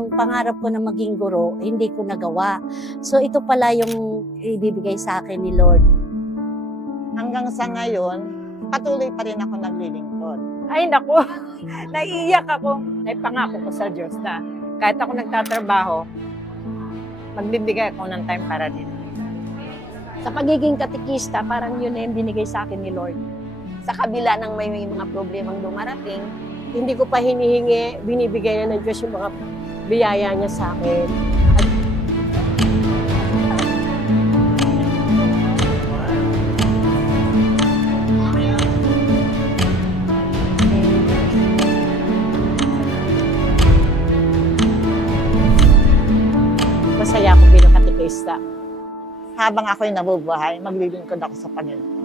yung pangarap ko na maging guro, hindi ko nagawa. So ito pala yung ibibigay sa akin ni Lord. Hanggang sa ngayon, patuloy pa rin ako naglilingkod. Ay naku, naiiyak ako. Naipangako ko sa Diyos na kahit ako nagtatrabaho, magbibigay ako ng time para din. Sa pagiging katikista, parang yun na yung binigay sa akin ni Lord. Sa kabila ng may mga problemang dumarating, Hindi ko pa hinihingi, binibigay na ng Diyos yung mga biyaya niya sa akin. Masaya ako bilang katikista. Habang ako'y nabubuhay, maglilingkod ako sa Panginoon.